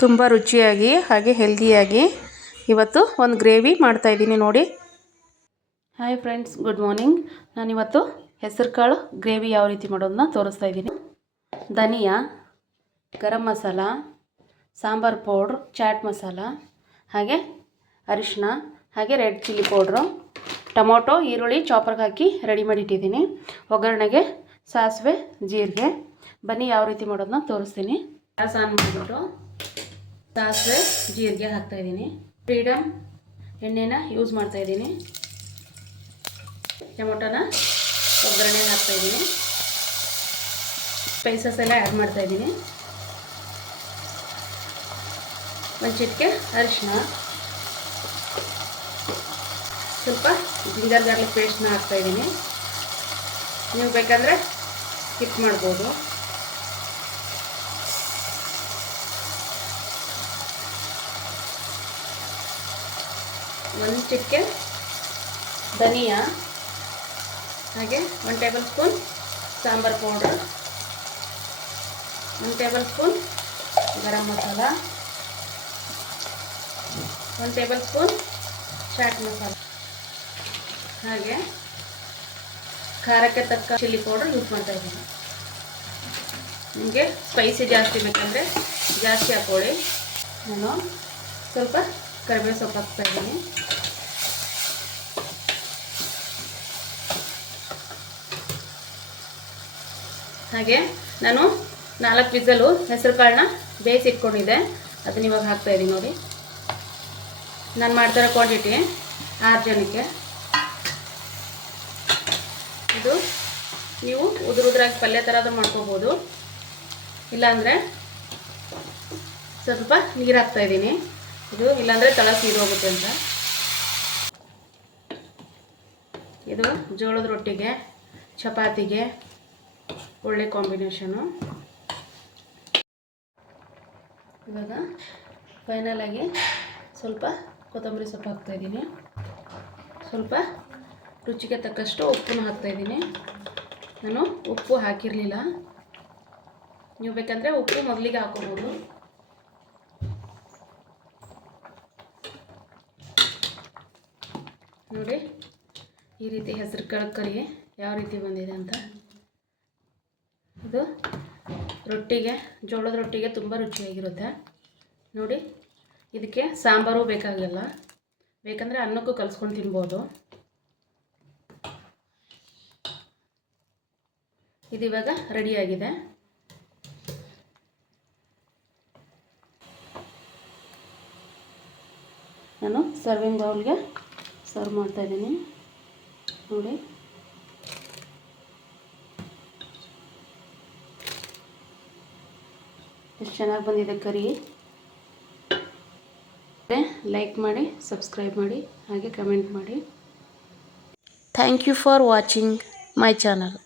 ತುಂಬ ರುಚಿಯಾಗಿ ಹಾಗೆ ಹೆಲ್ದಿಯಾಗಿ ಇವತ್ತು ಒಂದು ಗ್ರೇವಿ ಮಾಡ್ತಾಯಿದ್ದೀನಿ ನೋಡಿ. ಹಾಯ್ ಫ್ರೆಂಡ್ಸ್ ಗುಡ್ ಮಾರ್ನಿಂಗ್ ನಾನಿವತ್ತು ಹೆಸರು ಕಾಳು ಗ್ರೇವಿ ಯಾವ ರೀತಿ ಮಾಡೋದನ್ನ ತೋರಿಸ್ತಾ ಇದ್ದೀನಿ. ಧನಿಯಾ ಗರಂ ಮಸಾಲ ಸಾಂಬಾರು ಪೌಡ್ರ್ ಚಾಟ್ ಮಸಾಲ ಹಾಗೆ ಅರಿಶಿನ ಹಾಗೆ ರೆಡ್ ಚಿಲ್ಲಿ ಪೌಡ್ರು ಟೊಮೊಟೊ ಈರುಳ್ಳಿ ಚಾಪರ್ಗೆ ಹಾಕಿ ರೆಡಿ ಮಾಡಿಟ್ಟಿದ್ದೀನಿ ಒಗ್ಗರಣೆಗೆ ಸಾಸಿವೆ ಜೀರಿಗೆ. ಬನ್ನಿ ಯಾವ ರೀತಿ ಮಾಡೋದನ್ನ ತೋರಿಸ್ತೀನಿ. ಗ್ಯಾಸ್ ಆನ್ ಮಾಡಿಬಿಟ್ಟು ಸಾಸಿವೆ ಜೀರಿಗೆ ಹಾಕ್ತಾಯಿದ್ದೀನಿ ಫ್ರೀಡಮ್ ಎಣ್ಣೆನ ಯೂಸ್ ಮಾಡ್ತಾಯಿದ್ದೀನಿ ಟೊಮೊಟೊನ ಒಗ್ಗರಣೆ ಹಾಕ್ತಾಯಿದ್ದೀನಿ ಸ್ಪೈಸಸ್ ಎಲ್ಲ ಆ್ಯಡ್ ಮಾಡ್ತಾಯಿದ್ದೀನಿ ಒಂದು ಚಿಟಿಕೆ ಅರಿಶಿನ ಸ್ವಲ್ಪ ಜಿಂಜರ್ ಗಾರ್ಲಿಕ್ ಪೇಸ್ಟ್ನ ಹಾಕ್ತಾಯಿದ್ದೀನಿ ನೀವು ಬೇಕಂದರೆ ಸ್ಕಿಪ್ ಮಾಡ್ಬೋದು. ಒಂದು ಚಿಕ್ಕೆ ಧನಿಯಾ, ಹಾಗೆ one tablespoon sambar powder ಒಂದು ಟೇಬಲ್ ಸ್ಪೂನ್ ಗರಂ ಮಸಾಲ ಒಂದು ಟೇಬಲ್ ಸ್ಪೂನ್ ಚಾಟ್ ಮಸಾಲ, ಹಾಗೆ ಖಾರಕ್ಕೆ ತಕ್ಕ ಚಿಲ್ಲಿ ಪೌಡರ್ ಯೂಸ್ ಮಾಡ್ತಾ ಇದ್ದೀನಿ. ನಿಮಗೆ ಸ್ಪೈಸಿ ಜಾಸ್ತಿ ಬೇಕಂದರೆ ಜಾಸ್ತಿ ಹಾಕ್ಕೊಳ್ಳಿ ನಾನು ಸ್ವಲ್ಪ ಕರಿಬೇವು ಸೊಪ್ಪು ಹಾಕ್ತಾ ಇದ್ದೀನಿ. ಹಾಗೆ ನಾನು ನಾಲ್ಕು ವಿಸಲು ಹೆಸರು ಕಾಳನ್ನ ಬೇಯಿಸಿ ಇಟ್ಕೊಂಡಿದ್ದೆ. ಅದನ್ನ ಇವಾಗ ಹಾಕ್ತಾ ಇದ್ದೀನಿ ನೋಡಿ. ನಾನು ಮಾಡ್ತಾರೋ ಕ್ವಾಂಟಿಟಿ ಆರು ಜನಕ್ಕೆ. ಇದು ನೀವು ಉದುರು ಉದುರಾಗಿ ಪಲ್ಯ ಥರದ ಮಾಡ್ಕೋಬೋದು. ಇಲ್ಲಾಂದರೆ ಸ್ವಲ್ಪ ನೀರು ಹಾಕ್ತಾ ಇದ್ದೀನಿ. ಇದು ಇಲ್ಲಾಂದರೆ ತಳ ಹೋಗುತ್ತೆ ಅಂತ. ಇದು ಜೋಳದ ರೊಟ್ಟಿಗೆ, ಚಪಾತಿಗೆ, ಒಳ್ಳೆ ಕಾಂಬಿನೇಷನು. ಇವಾಗ ಫೈನಲಾಗಿ ಸ್ವಲ್ಪ ಕೊತ್ತಂಬರಿ ಸೊಪ್ಪು ಹಾಕ್ತಾಯಿದ್ದೀನಿ ಸ್ವಲ್ಪ ರುಚಿಗೆ ತಕ್ಕಷ್ಟು ಉಪ್ಪನ್ನು ಹಾಕ್ತಾಯಿದ್ದೀನಿ ನಾನು ಉಪ್ಪು ಹಾಕಿರಲಿಲ್ಲ. ನೀವು ಬೇಕಂದರೆ ಉಪ್ಪು ಮೊದಲಿಗೆ ಹಾಕೋಬೋದು. ನೋಡಿ ಈ ರೀತಿ ಹೆಸರು ಕಾಳು ಕರಿ ಯಾವ ರೀತಿ ಬಂದಿದೆ ಅಂತ. ಇದು ರೊಟ್ಟಿಗೆ, ಜೋಳದ ರೊಟ್ಟಿಗೆ ತುಂಬ ರುಚಿಯಾಗಿರುತ್ತೆ. ನೋಡಿ, ಇದಕ್ಕೆ ಸಾಂಬಾರು ಬೇಕಾಗಿಲ್ಲ. ಬೇಕಂದರೆ ಅನ್ನಕ್ಕೂ ಕಲಿಸ್ಕೊಂಡು ತಿನ್ಬೋದು. ಇದು ಇವಾಗ ರೆಡಿಯಾಗಿದೆ ನಾನು ಸರ್ವಿಂಗ್ ಬೌಲ್ಗೆ ಸರ್ವ್ ಮಾಡ್ತಾಯಿದ್ದೀನಿ ನೋಡಿ. ಎಷ್ಟು ಚೆನ್ನಾಗಿ ಬಂದಿದೆ ಕರಿ. ಲೈಕ್ ಮಾಡಿ ಸಬ್ಸ್ಕ್ರೈಬ್ ಮಾಡಿ, ಹಾಗೆ ಕಮೆಂಟ್ ಮಾಡಿ. Thank you for watching my channel